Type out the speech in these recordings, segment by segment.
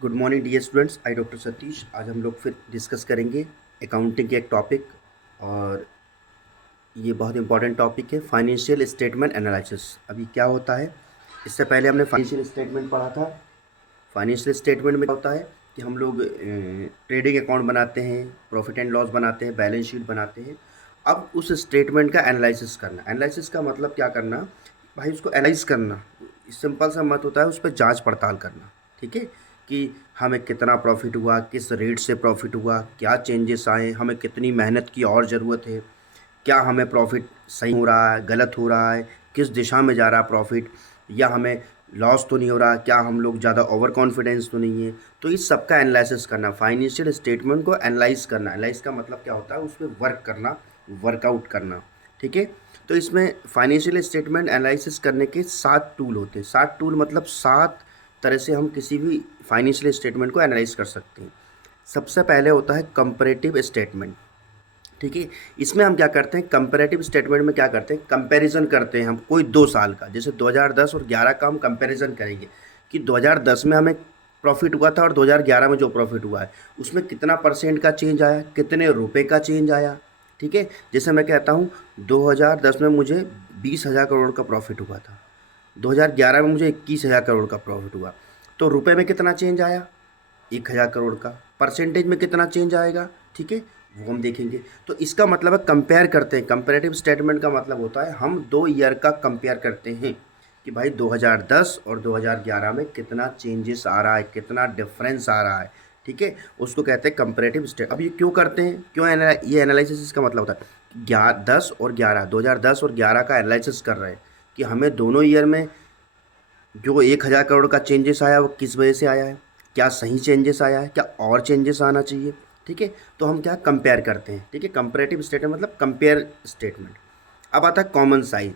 Good morning dear students. I doctor Satish. आज हम लोग फिर डिस्कस करेंगे अकाउंटिंग के एक टॉपिक, और ये बहुत इंपॉर्टेंट टॉपिक है, फाइनेंशियल स्टेटमेंट एनालिसिस। अभी क्या होता है, इससे पहले हमने फाइनेंशियल स्टेटमेंट पढ़ा था। फाइनेंशियल स्टेटमेंट में क्या होता है कि हम लोग ट्रेडिंग अकाउंट बनाते हैं, प्रॉफिट एंड लॉस बनाते हैं, बैलेंस शीट बनाते हैं। अब उस स्टेटमेंट का एनालिसिस करना। एनालिसिस का मतलब क्या करना भाई, उसको एनालाइज करना। सिंपल सा मत होता है, उस पर जांच पड़ताल करना। ठीक है, कि हमें कितना प्रॉफिट हुआ, किस रेट से प्रॉफिट हुआ, क्या चेंजेस आए, हमें कितनी मेहनत की और ज़रूरत है, क्या हमें प्रॉफिट सही हो रहा है, गलत हो रहा है, किस दिशा में जा रहा है प्रॉफिट, या हमें लॉस तो नहीं हो रहा, क्या हम लोग ज़्यादा ओवर कॉन्फिडेंस तो नहीं है। तो इस सब का एनालिसिस करना, फाइनेंशियल स्टेटमेंट को एनालाइज करना। एनालाइज का मतलब क्या होता है, उस पर वर्क करना, वर्कआउट करना। ठीक है, तो इसमें फाइनेंशियल स्टेटमेंट एनालिसिस करने के 7 टूल होते हैं। 7 टूल मतलब 7 तरह से हम किसी भी फाइनेंशियल स्टेटमेंट को एनालाइज कर सकते हैं। सबसे पहले होता है कंपैरेटिव स्टेटमेंट। ठीक है, इसमें हम क्या करते हैं, कंपैरेटिव स्टेटमेंट में क्या करते हैं, कंपैरिजन करते हैं। हम कोई 2 साल का, जैसे 2010 और 11 का हम कंपैरिजन करेंगे कि 2010 में हमें प्रॉफिट हुआ था और 2011 में जो प्रॉफिट हुआ है उसमें कितना परसेंट का चेंज आया, कितने रुपए का चेंज आया। ठीक है, जैसे मैं कहता हूँ 2010 में मुझे 20,000 करोड़ का प्रॉफिट हुआ था, 2011 में मुझे 21,000 करोड़ का प्रॉफिट हुआ। तो रुपए में कितना चेंज आया, 1,000 करोड़ का। परसेंटेज में कितना चेंज आएगा, ठीक है, वो हम देखेंगे। तो इसका मतलब है कंपेयर करते हैं। कंपेरेटिव स्टेटमेंट का मतलब होता है हम 2 ईयर का कंपेयर करते हैं कि भाई 2010 और 2011 में कितना चेंजेस आ रहा है, कितना डिफरेंस आ रहा है। ठीक है, उसको कहते हैं कंपेरेटिव स्टेट। अब ये क्यों करते हैं, क्यों ये एनालिसिस, इसका मतलब होता है 10 और 11, 2010 और 11 का एनालिसिस कर रहे हैं कि हमें दोनों ईयर में जो 1,000 करोड़ का चेंजेस आया वो किस वजह से आया है, क्या सही चेंजेस आया है, क्या और चेंजेस आना चाहिए। ठीक है, तो हम क्या कंपेयर करते हैं। ठीक है, कंपेरेटिव स्टेटमेंट मतलब कंपेयर स्टेटमेंट। अब आता है कॉमन साइज।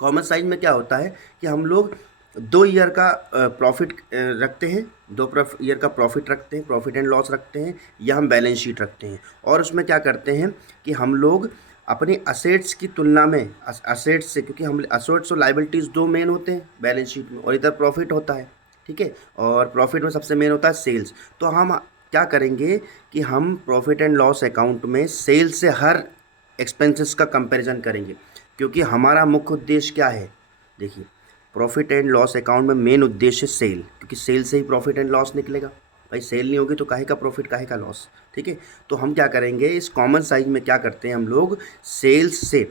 कॉमन साइज में क्या होता है कि हम लोग 2 ईयर का प्रॉफिट रखते हैं, 2 ईयर का प्रॉफिट रखते हैं, प्रॉफिट एंड लॉस रखते हैं, या हम बैलेंस शीट रखते हैं। और उसमें क्या करते हैं कि हम लोग अपने असेट्स की तुलना में, असेट्स से, क्योंकि हम असेट्स और लाइबिलिटीज़ 2 मेन होते हैं बैलेंस शीट में, और इधर प्रॉफिट होता है। ठीक है, और प्रॉफिट में सबसे मेन होता है सेल्स। तो हम क्या करेंगे कि हम प्रॉफिट एंड लॉस अकाउंट में सेल्स से हर एक्सपेंसेस का कंपैरिजन करेंगे, क्योंकि हमारा मुख्य उद्देश्य क्या है। देखिए, प्रॉफिट एंड लॉस अकाउंट में मेन उद्देश्य सेल, क्योंकि सेल से ही प्रॉफिट एंड लॉस निकलेगा। भाई सेल नहीं होगी तो काहे का प्रॉफिट, काहे का लॉस। ठीक है, तो हम क्या करेंगे, इस कॉमन साइज में क्या करते हैं हम लोग, सेल्स से,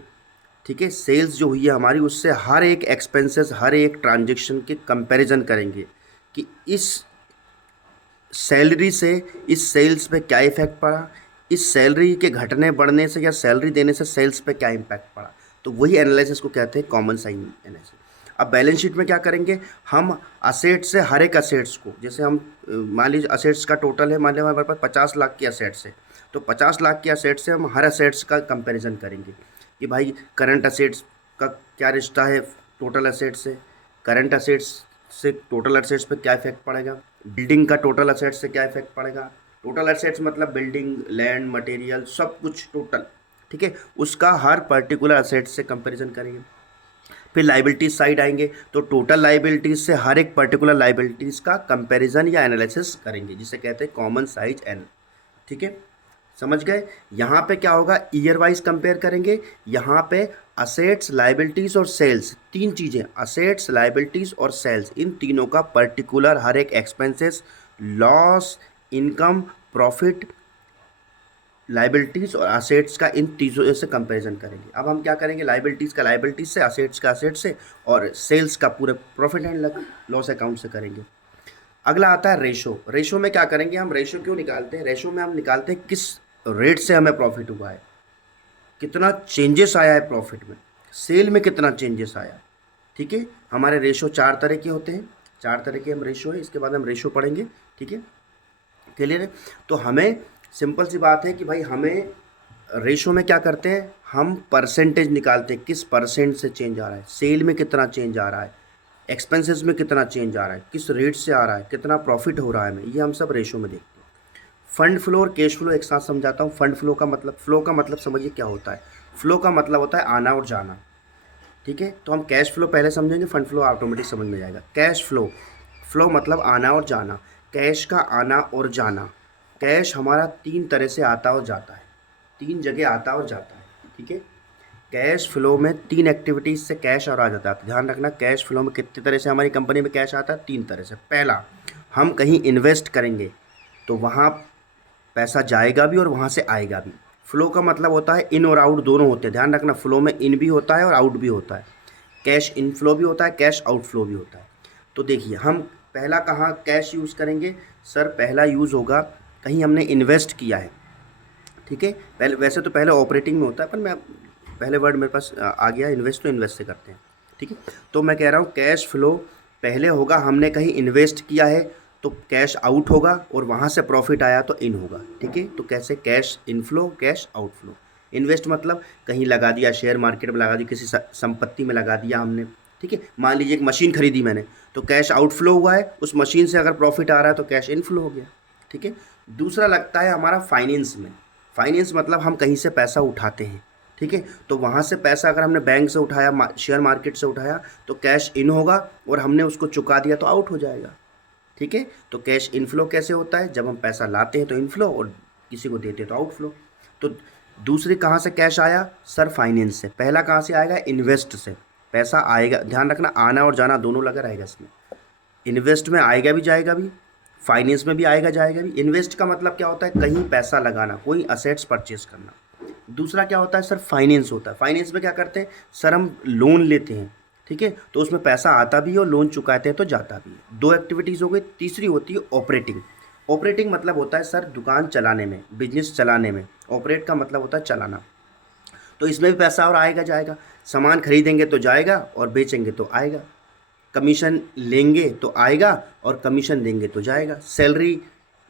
ठीक है, सेल्स जो हुई है हमारी उससे हर एक एक्सपेंसेस, हर एक ट्रांजेक्शन के कंपैरिजन करेंगे कि इस सैलरी से इस सेल्स पे क्या इफेक्ट पड़ा, इस सैलरी के घटने बढ़ने से या सैलरी देने से सेल्स पे क्या इम्पैक्ट पड़ा। तो वही एनालिसिस को कहते हैं कॉमन साइन एनालिसिस। अब बैलेंस शीट में क्या करेंगे, हम असेट से हर एक असेट्स को, जैसे हम मान लीजिए असेट्स का टोटल है, मान लीजिए हमारे पास 50 लाख की असेट्स है, तो 50 लाख की असेट्स से हम हर असेट्स का कंपैरिजन करेंगे कि भाई करंट असेट्स का क्या रिश्ता है टोटल असेट्स से, करंट असेट्स से टोटल असेट्स पे क्या इफेक्ट पड़ेगा, बिल्डिंग का टोटल असेट्स से क्या इफेक्ट पड़ेगा। टोटल असेट्स मतलब बिल्डिंग, लैंड, मटेरियल, सब कुछ टोटल। ठीक है, उसका हर पर्टिकुलर असेट्स से कंपैरिजन करेंगे। फिर लाइबिलिटीज साइड आएंगे तो टोटल लाइबिलिटीज से हर एक पर्टिकुलर लाइबिलिटीज का कंपैरिजन या एनालिसिस करेंगे, जिसे कहते हैं कॉमन साइज एन। ठीक है, समझ गए। यहाँ पे क्या होगा, ईयर वाइज कंपेयर करेंगे। यहाँ पे असेट्स, लाइबिलिटीज और सेल्स, 3 चीज़ें, असेट्स, लाइबिलिटीज और सेल्स, इन तीनों का पर्टिकुलर हर एक expenses, loss, income, profit, liabilities और असेट्स का, इन चीज़ों से कंपैरिजन करेंगे। अब हम क्या करेंगे, लाइबिलिटीज़ का लाइबिलिटीज से, असेट्स का असेट्स से, और सेल्स का पूरे प्रॉफिट एंड लॉस अकाउंट से करेंगे। अगला आता है रेशो। रेशो में क्या करेंगे, हम रेशो क्यों निकालते हैं, रेशो में हम निकालते हैं किस रेट से हमें प्रॉफिट हुआ है, कितना चेंजेस आया है प्रॉफिट में, सेल में कितना चेंजेस आया। ठीक है, हमारे रेशो 4 तरह के होते हैं, 4 तरह के हम रेशो है, इसके बाद हम रेशो पढ़ेंगे। ठीक है, क्लियर है। तो हमें सिंपल सी बात है कि भाई हमें रेशो में क्या करते हैं, हम परसेंटेज निकालते हैं, किस परसेंट से चेंज आ रहा है, सेल में कितना चेंज आ रहा है, एक्सपेंसेस में कितना चेंज आ रहा है, किस रेट से आ रहा है, कितना प्रॉफिट हो रहा है हमें, ये हम सब रेशो में देखते हैं। फंड फ्लो और कैश फ्लो एक साथ समझाता हूँ। फंड फ्लो का मतलब, फ्लो का मतलब समझिए क्या होता है। फ्लो का मतलब होता है आना और जाना। ठीक है, तो हम कैश फ्लो पहले समझेंगे, फंड फ्लो ऑटोमेटिक समझ में जाएगा। कैश फ्लो, फ्लो मतलब आना और जाना। कैश का आना और जाना। कैश हमारा 3 तरह से आता और जाता है, 3 जगह आता और जाता है, ठीक है। कैश फ्लो में 3 एक्टिविटीज़ से कैश और आ जाता है। ध्यान रखना, कैश फ्लो में कितने तरह से हमारी कंपनी में कैश आता है? 3 तरह से। पहला, हम कहीं इन्वेस्ट करेंगे तो वहाँ पैसा जाएगा भी और वहाँ से आएगा भी। फ्लो का मतलब होता है इन और आउट दोनों होते हैं। ध्यान रखना, फ्लो में इन भी होता है और आउट भी होता है। कैश इनफ्लो भी होता है, कैश आउटफ्लो भी होता है। तो देखिए, हम पहला कहाँ कैश यूज़ करेंगे? सर पहला यूज़ होगा कहीं हमने इन्वेस्ट किया है, ठीक है। पहले वैसे तो पहले ऑपरेटिंग में होता है, पर मैं पहले वर्ड मेरे पास आ गया, इन्वेस्ट तो इन्वेस्ट से करते हैं, ठीक है। तो मैं कह रहा हूँ कैश फ्लो पहले होगा, हमने कहीं इन्वेस्ट किया है तो कैश आउट होगा और वहाँ से प्रॉफिट आया तो इन होगा, ठीक है। तो कैसे? Cash inflow, cash outflow. Invest मतलब कहीं लगा दिया, शेयर मार्केट में लगा दिया, किसी संपत्ति में लगा दिया हमने, ठीक है। मान लीजिए एक मशीन खरीदी मैंने, तो कैश आउटफ्लो हुआ है। उस मशीन से अगर प्रॉफिट आ रहा है तो कैश इनफ्लो हो गया, ठीक है। दूसरा लगता है हमारा फाइनेंस में। फाइनेंस मतलब हम कहीं से पैसा उठाते हैं, ठीक है। तो वहाँ से पैसा अगर हमने बैंक से उठाया, शेयर मार्केट से उठाया, तो कैश इन होगा और हमने उसको चुका दिया तो आउट हो जाएगा, ठीक है। तो कैश इनफ्लो कैसे होता है? जब हम पैसा लाते हैं तो इनफ्लो और किसी को देते हैं तो आउटफ्लो। तो दूसरे कहाँ से कैश आया? सर फाइनेंस से। पहला कहाँ से आएगा? इन्वेस्ट से। पैसा आएगा, ध्यान रखना, आना और जाना दोनों लगा रहेगा इसमें। इन्वेस्ट में आएगा भी जाएगा भी, फाइनेंस में भी आएगा जाएगा भी। इन्वेस्ट का मतलब क्या होता है? कहीं पैसा लगाना, कोई असेट्स परचेज करना। दूसरा क्या होता है? सर फाइनेंस होता है। फाइनेंस में क्या करते हैं? सर हम लोन लेते हैं, ठीक है। तो उसमें पैसा आता भी है और लोन चुकाते हैं तो जाता भी है। 2 एक्टिविटीज़ हो गई। तीसरी होती है ऑपरेटिंग। ऑपरेटिंग मतलब होता है सर दुकान चलाने में, बिजनेस चलाने में। ऑपरेट का मतलब होता है चलाना। तो इसमें भी पैसा और आएगा जाएगा। सामान खरीदेंगे तो जाएगा और बेचेंगे तो आएगा। कमीशन लेंगे तो आएगा और कमीशन देंगे तो जाएगा। सैलरी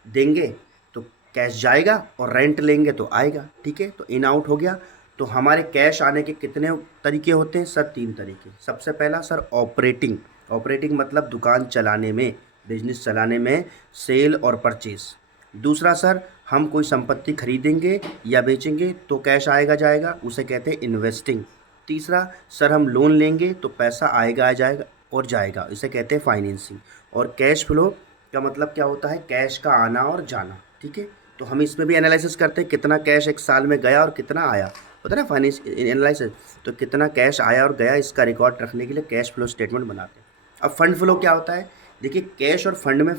देंगे तो कैश जाएगा और रेंट लेंगे तो आएगा, ठीक है। तो इन आउट हो गया। तो हमारे कैश आने के कितने तरीके होते हैं? सर 3 तरीके। सबसे पहला सर ऑपरेटिंग। ऑपरेटिंग मतलब दुकान चलाने में, बिजनेस चलाने में, सेल और परचेस। दूसरा सर हम कोई संपत्ति खरीदेंगे या बेचेंगे तो कैश आएगा जाएगा, उसे कहते हैं इन्वेस्टिंग। तीसरा सर हम लोन लेंगे तो पैसा आएगा जाएगा और जाएगा, इसे कहते हैं फाइनेंसिंग। और कैश फ्लो का मतलब क्या होता है? कैश का आना और जाना, ठीक है। तो हम इसमें भी एनालिसिस करते हैं कितना कैश एक साल में गया और कितना आया, होता है ना फाइनेंस एनालिसिस। तो कितना कैश आया और गया इसका रिकॉर्ड रखने के लिए कैश फ्लो स्टेटमेंट बनाते हैं। अब फंड फ्लो क्या होता है? देखिए, कैश और फंड में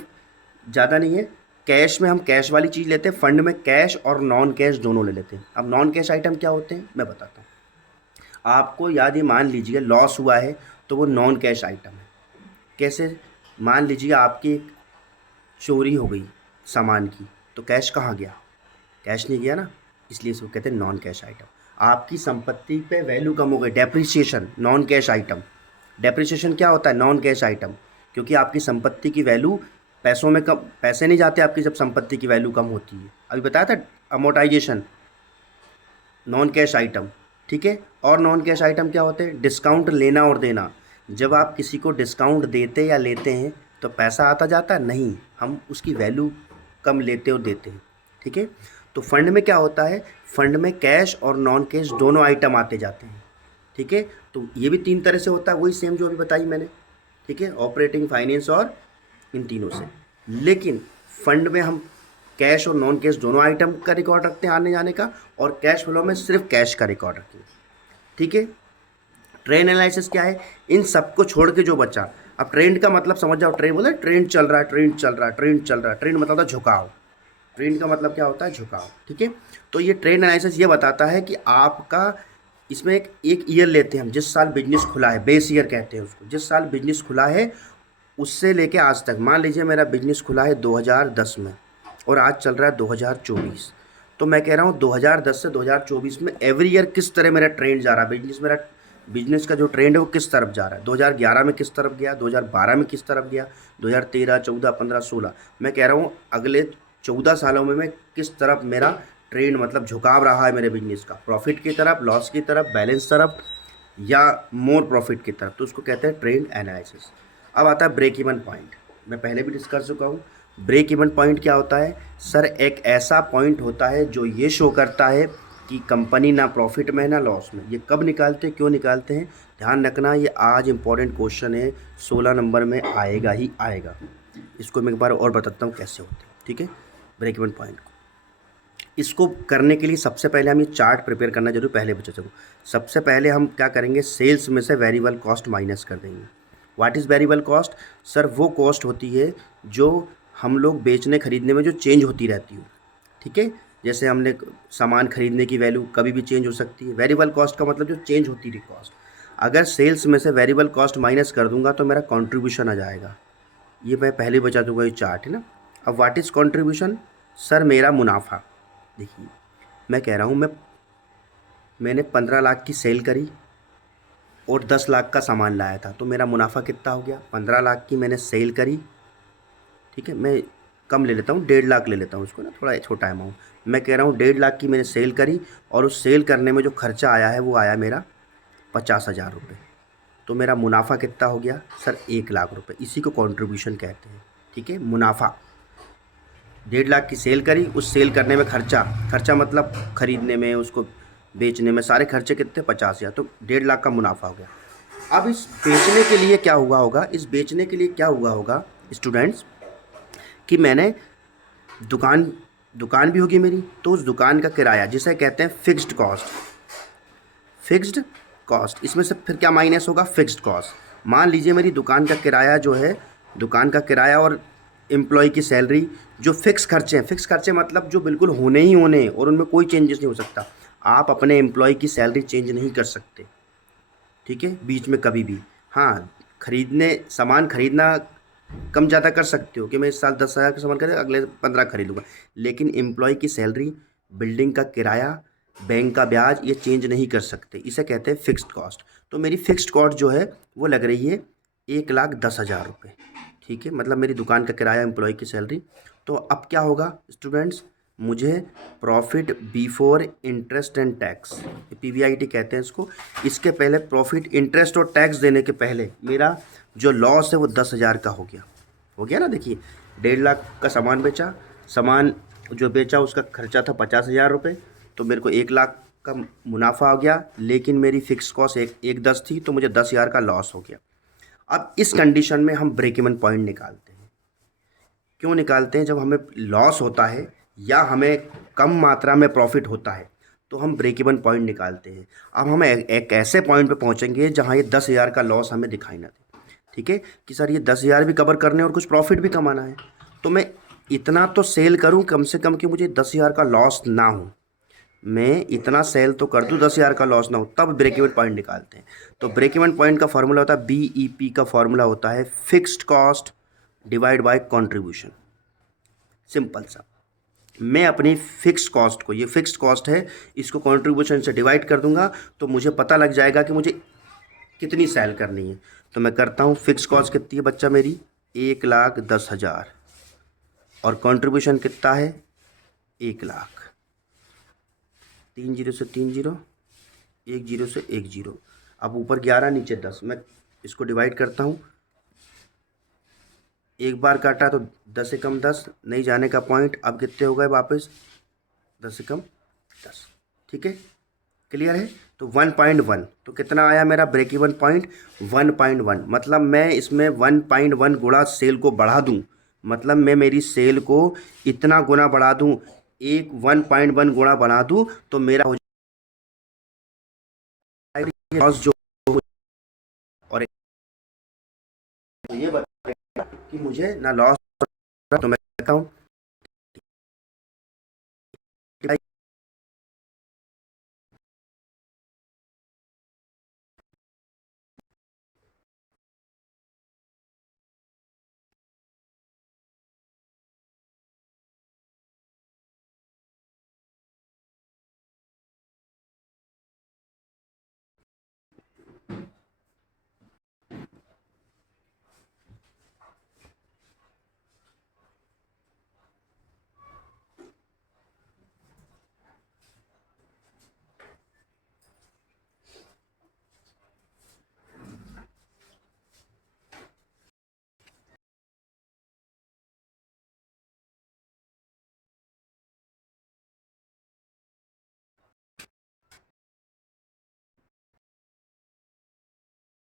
ज़्यादा नहीं है। कैश में हम कैश वाली चीज़ लेते हैं, फंड में कैश और नॉन कैश दोनों ले लेते हैं। अब नॉन कैश आइटम क्या होते हैं मैं बताता हूँ आपको। याद ही मान लीजिए लॉस हुआ है तो वो नॉन कैश आइटम है। कैसे? मान लीजिए आपकी एक चोरी हो गई सामान की, तो कैश कहाँ गया? कैश नहीं गया ना, इसलिए इसको कहते हैं नॉन कैश आइटम। आपकी संपत्ति पे वैल्यू कम हो गई, depreciation, non cash item. Depreciation क्या होता है? Non cash item. क्योंकि आपकी संपत्ति की वैल्यू पैसों में कम, पैसे नहीं जाते आपकी जब संपत्ति की वैल्यू कम होती है। अभी बताया था अमोर्टाइजेशन, नॉन कैश आइटम, ठीक है। और नॉन कैश आइटम क्या होते हैं? डिस्काउंट लेना और देना। जब आप किसी को डिस्काउंट देते या लेते हैं तो पैसा आता जाता है? नहीं, हम उसकी वैल्यू कम लेते और देते हैं, ठीक है। तो फंड में क्या होता है? फंड में कैश और नॉन कैश दोनों आइटम आते जाते हैं, ठीक है। तो ये भी 3 तरह से होता है, वही सेम जो अभी बताई मैंने, ठीक है। ऑपरेटिंग, फाइनेंस और इन तीनों से। लेकिन फंड में हम कैश और नॉन कैश दोनों आइटम का रिकॉर्ड रखते हैं आने जाने का, और कैश फ्लो में सिर्फ कैश का रिकॉर्ड रखते हैं, ठीक है। ट्रेंड एनालिसिस क्या है? इन सबको छोड़ के जो बचा। अब ट्रेंड का मतलब समझ जाओ, ट्रेंड बोला ट्रेंड चल रहा है, ट्रेंड चल रहा है, ट्रेंड चल रहा है। ट्रेंड मतलब होता है झुकाव। ट्रेंड का मतलब क्या होता है? झुकाव, ठीक है। तो ये ट्रेंड एनालिसिस ये बताता है कि आपका, इसमें एक ईयर लेते हैं हम, जिस साल बिजनेस खुला है, बेस ईयर कहते हैं उसको। जिस साल बिजनेस खुला है उससे लेके आज तक। मान लीजिए मेरा बिजनेस खुला है 2010 में और आज चल रहा है 2024, तो मैं कह रहा हूँ 2010 से 2024 में एवरी ईयर किस तरह मेरा ट्रेंड जा रहा है, बिजनेस का जो ट्रेंड है वो किस तरफ जा रहा है। 2011 में किस तरफ गया, 2012 में किस तरफ गया, 2013, 14, 15, 16। मैं कह रहा हूँ अगले 14 सालों में मैं किस तरफ मेरा ट्रेंड, मतलब झुकाव रहा है मेरे बिजनेस का, प्रॉफिट की तरफ, लॉस की तरफ, बैलेंस तरफ, या मोर प्रॉफिट की तरफ। तो उसको कहते हैं ट्रेंड एनालिसिस। अब आता है ब्रेक इवन पॉइंट। मैं पहले भी डिस्कस चुका हूँ। ब्रेक इवन पॉइंट क्या होता है? सर एक ऐसा पॉइंट होता है जो ये शो करता है कि कंपनी ना प्रॉफिट में है ना लॉस में। ये कब निकालते हैं, क्यों निकालते हैं? ध्यान रखना, ये आज इंपॉर्टेंट क्वेश्चन है, 16 नंबर में आएगा ही आएगा। इसको मैं एक बार और बताता हूँ कैसे होते हैं, ठीक है। ब्रेक इवन पॉइंट को, इसको करने के लिए सबसे पहले हम ये चार्ट प्रिपेयर करना जरूर, पहले बच्चों को सबसे पहले हम क्या करेंगे, सेल्स में से वेरिएबल कॉस्ट माइनस कर देंगे। What is variable cost? Sir वो कॉस्ट होती है जो हम लोग बेचने खरीदने में जो चेंज होती रहती हो, ठीक है। जैसे हमने सामान खरीदने की वैल्यू कभी भी चेंज हो सकती है। वेरिएबल कॉस्ट का मतलब जो चेंज होती रही कॉस्ट। अगर सेल्स में से वेरिएबल कॉस्ट माइनस कर दूंगा तो मेरा कंट्रीब्यूशन आ जाएगा। ये मैं पहले बता दूंगा, ये चार्ट है ना। अब व्हाट इज़ कंट्रीब्यूशन? सर मेरा मुनाफा। देखिए मैं कह रहा हूँ, मैंने 15 लाख की सेल करी और 10 लाख का सामान लाया था, तो मेरा मुनाफा कितना हो गया? 15 लाख की मैंने सेल करी, ठीक है। मैं कम ले लेता हूँ, 1.5 लाख ले लेता हूँ उसको ना, थोड़ा छोटा अमाउंट। मैं कह रहा हूँ 1.5 लाख की मैंने सेल करी और उस सेल करने में जो खर्चा आया है वो आया मेरा 50,000 रुपये। तो मेरा मुनाफा कितना हो गया? सर 1 लाख रुपये। इसी को कंट्रीब्यूशन कहते हैं, ठीक है। मुनाफा, 1.5 लाख की सेल करी, उस सेल करने में खर्चा, खर्चा मतलब खरीदने में, उसको बेचने में, सारे खर्चे कितने? 50,000। तो 1.5 लाख का मुनाफा हो गया। अब इस बेचने के लिए क्या हुआ होगा, इस बेचने के लिए क्या हुआ होगा स्टूडेंट्स, कि मैंने दुकान दुकान भी होगी मेरी, तो उस दुकान का किराया जिसे कहते हैं फिक्स्ड कॉस्ट, फिक्स्ड कॉस्ट, इसमें से फिर क्या माइनस होगा? Fixed cost. मान लीजिए मेरी दुकान का किराया जो है, दुकान का किराया और एम्प्लॉय की सैलरी, जो फिक्स खर्चे हैं, फिक्स खर्चे मतलब जो बिल्कुल होने ही होने हैं और उनमें कोई चेंजेस नहीं हो सकता। आप अपने एम्प्लॉय की सैलरी चेंज नहीं कर सकते, ठीक है, बीच में कभी भी। हाँ, खरीदने सामान खरीदना कम ज़्यादा कर सकते हो कि मैं इस साल 10,000 का सामान खरीदा, अगले 15 खरीदूंगा, लेकिन एम्प्लॉय की सैलरी, बिल्डिंग का किराया, बैंक का ब्याज, ये चेंज नहीं कर सकते। इसे कहते हैं फिक्स्ड कॉस्ट। तो मेरी फिक्स्ड कॉस्ट जो है वो लग रही है 1,10,000 रुपये, ठीक है। मतलब मेरी दुकान का किराया, एम्प्लॉय की सैलरी। तो अब क्या होगा स्टूडेंट्स, मुझे profit before interest and tax, PBIT कहते हैं इसको, इसके पहले प्रॉफिट, इंटरेस्ट और टैक्स देने के पहले मेरा जो लॉस है वो 10,000 का हो गया। हो गया ना। देखिए 1.5 लाख का सामान बेचा, सामान जो बेचा उसका खर्चा था 50,000 रुपये, तो मेरे को 1 लाख का मुनाफा आ गया, लेकिन मेरी फिक्स कॉस्ट एक 10 थी, तो मुझे 10,000 का लॉस हो गया। अब इस कंडीशन में हम ब्रेक इवन पॉइंट निकालते हैं। क्यों निकालते हैं? जब हमें लॉस होता है या हमें कम मात्रा में प्रॉफिट होता है तो हम ब्रेक इवन पॉइंट निकालते हैं। अब हम एक ऐसे पॉइंट पे पहुंचेंगे जहां ये 10,000 का लॉस हमें दिखाई ना दे, ठीक है, कि सर ये 10,000 भी कवर करने और कुछ प्रॉफिट भी कमाना है, तो मैं इतना तो सेल करूं कम से कम कि मुझे 10,000 का लॉस ना हो। मैं इतना सेल तो कर दूं 10,000 का लॉस ना हो, तब ब्रेक इवन पॉइंट निकालते हैं। तो ब्रेक इवन पॉइंट का फॉर्मूला होता है, बीईपी का फॉर्मूला होता है fixed cost divide by contribution. Simple सा, मैं अपनी फिक्स्ड कॉस्ट को, ये फिक्स्ड कॉस्ट है, इसको कंट्रीब्यूशन से डिवाइड कर दूंगा तो मुझे पता लग जाएगा कि मुझे कितनी सेल करनी है। तो मैं करता हूँ, फिक्स्ड कॉस्ट कितनी है बच्चा मेरी? 1,10,000, और कंट्रीब्यूशन कितना है? 1 लाख। 3 जीरो से 3 जीरो, 1 जीरो से 1 जीरो, अब ऊपर 11 नीचे 10, मैं इसको डिवाइड करता हूँ। एक बार काटा तो 10 से कम 10, नहीं जाने का पॉइंट, अब कितने हो गए वापस? 10 से कम 10, ठीक है, क्लियर है। तो 1.1, तो कितना आया मेरा ब्रेक इवन पॉइंट? 1.1। मतलब मैं इसमें 1.1 गुणा सेल को बढ़ा दूं, मतलब मैं मेरी सेल को इतना गुना बढ़ा दूं, एक 1.1 गुणा बढ़ा दूं, तो मेरा हो जाएगा लॉस जो, और ये बताएगा कि मुझे ना लॉस, तो मैं कहता हूँ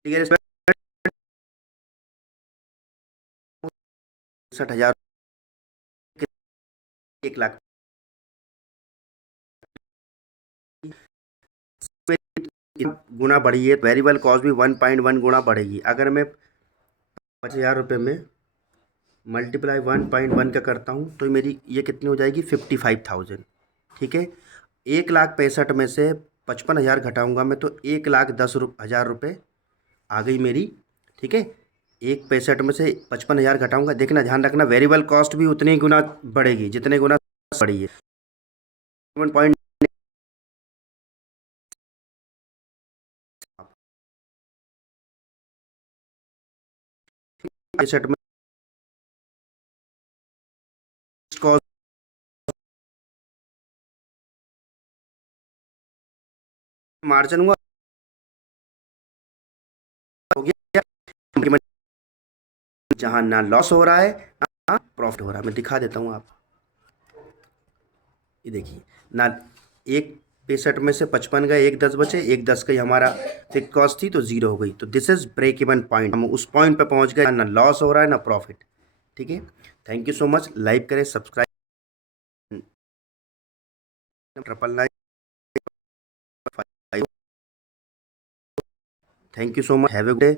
क्लियर। 65,000 1 लाख गुना बढ़ी है, वेरिएबल कॉस्ट भी 1.1 गुना बढ़ेगी। अगर मैं 5,000 रुपये में मल्टीप्लाई 1.1 का करता हूँ तो मेरी ये कितनी हो जाएगी 55,000। ठीक है, 1,65,000 में से 55,000 घटाऊंगा मैं तो 1,10,000 रुपये आ गई मेरी। ठीक है, 1,65,000 में से 55,000 घटाऊंगा। देखना, ध्यान रखना, वेरिएबल कॉस्ट भी उतनी ही गुना बढ़ेगी जितने गुना बढ़ी है। 1 65 में कॉस्ट मार्जिन हुआ हो गया, क्योंकि मैं जहाँ ना लॉस हो रहा है ना प्रॉफिट हो रहा है। मैं दिखा देता हूँ आप, ये देखिए ना, 1,65 में से 55 गए, 1,10 बचे, 1,10 का ही हमारा फिक्स कॉस्ट थी तो जीरो हो गई। तो this is break even point, हम उस पॉइंट पे पहुंच गए, ना लॉस हो रहा है ना प्रॉफिट। ठीक है, thank you so much. Like करें, subscribe 999। Thank you so much, have a good day.